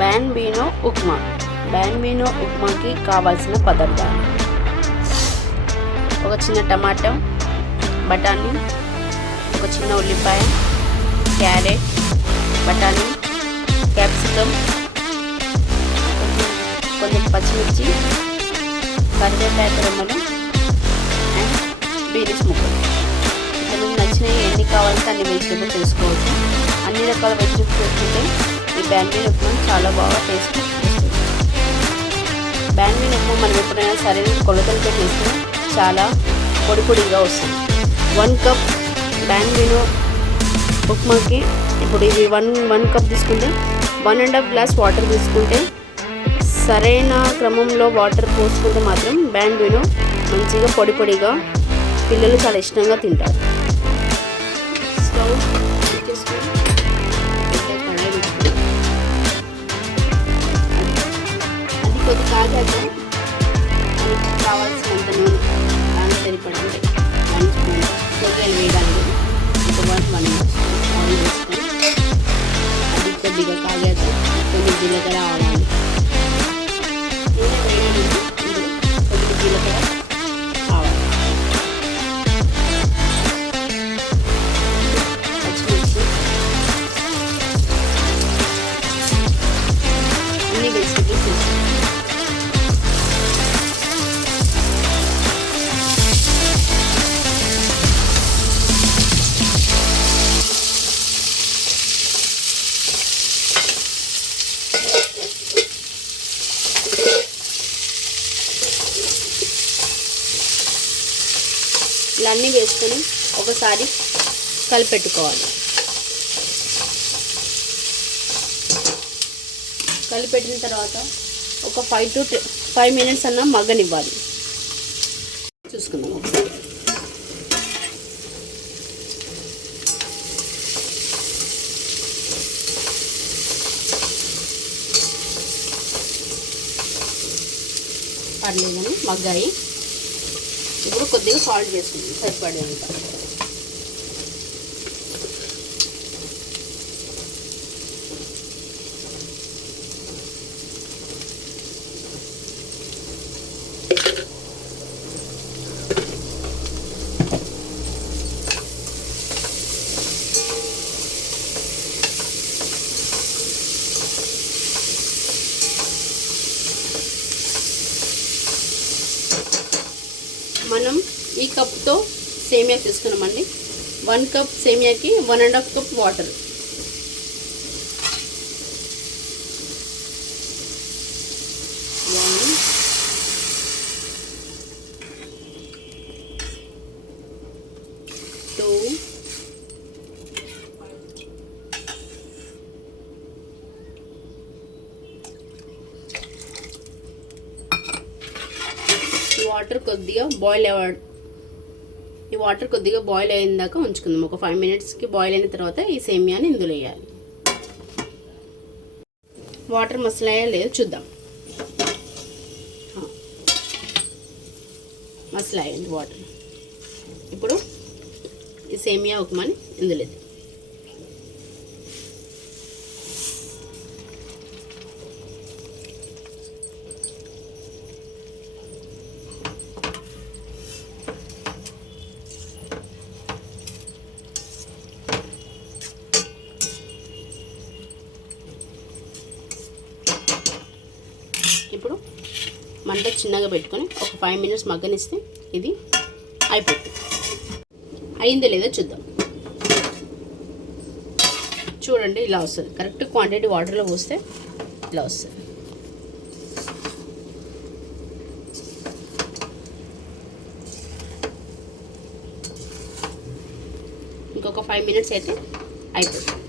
బ్యాంబినో ఉప్మా. బ్యాంబినో ఉప్మాకి కావాల్సిన పదార్థాలు: ఒక చిన్న టమాటా, బఠానీ, ఒక చిన్న ఉల్లిపాయ, క్యారెట్, బఠానీ, క్యాప్సికమ్, కొంచెం పచ్చిమిర్చి, కరివేపాకు రెమ్మలు అండ్ బీన్స్ ముక్కలు. ఇట్లా మీకు నచ్చినవి ఎన్ని కావాలంటే అన్ని వెజిటేబుల్స్ వేసుకోవచ్చు. అన్ని రకాల వెజిటేబుల్స్ వేసుకుంటే ఈ బ్యాంబినో ఉప్మా చాలా బాగా టేస్ట్ వస్తుంది. బ్యాంబినో ఉప్మా మనం ఎప్పుడైనా సరైన కొలతలతో చేస్తే చాలా పొడి పొడిగా వస్తుంది. 1 కప్ బ్యాంబినో ఉప్మాకి ఇప్పుడు ఇది 1 కప్ తీసుకుంటే 1.5 గ్లాస్ వాటర్ తీసుకుంటే, సరైన క్రమంలో వాటర్ పోసుకుంటే మాత్రం బ్యాంబినో మంచిగా పొడి పొడిగా పిల్లలు చాలా ఇష్టంగా తింటారు. స్టవ్ తీసుకొని కడాయి పెట్టుకొని అది కొద్ది కాగాక మనకి కావాల్సినంత నూనె, దానికి సరిపడంటే 1 స్పూన్ కూరగాయలు వేయడానికి ఒక 1 ఆయిల్ వేసుకొని అది కొద్దిగా కాగాక కొన్ని జీలకర్ర ఆవాలు, నూనె వేయడానికి కొద్దిగా జీలకర్ర ఆవాలు, పచ్చిమిర్చి, అన్ని వెజిటేబుల్స్ వేసుకోవాలి. ఇలా అన్నీ వేసుకొని ఒకసారి కలిపెట్టుకోవాలి. కలిపెట్టిన తర్వాత ఒక 5 to 5 మినిట్స్ అన్న మగ్గనివ్వాలి. చూసుకుందాం ఒకసారి. పర్లేదని మగ్గాయి. ఇప్పుడు కొద్దిగా సాల్ట్ వేసుకుందాం సరిపడేంత. మనం ఈ కప్తో సేమియా తీసుకున్నామండి. 1 కప్ సేమియాకి 1.5 కప్ వాటర్. ఈ వాటర్ కొద్దిగా బాయిల్ అయిన దాకా ఉంచుకుందాం. ఒక 5 మినిట్స్కి బాయిల్ అయిన తర్వాత ఈ సేమియాని ఇందులో వేయాలి. వాటర్ మసలాయా లేదు చూద్దాం. మసలాయండి వాటర్. ఇప్పుడు ఈ సేమియా ఉప్మాని ఇందులో ఇప్పుడు మంట చిన్నగా పెట్టుకొని ఒక 5 మినిట్స్ మగ్గనిస్తే ఇది అయిపోతుంది. అయిందో లేదో చూద్దాం. చూడండి ఇలా వస్తుంది. కరెక్ట్ క్వాంటిటీ వాటర్లో పోస్తే ఇలా వస్తుంది. ఇంకొక 5 మినిట్స్ అయితే అయిపోతుంది.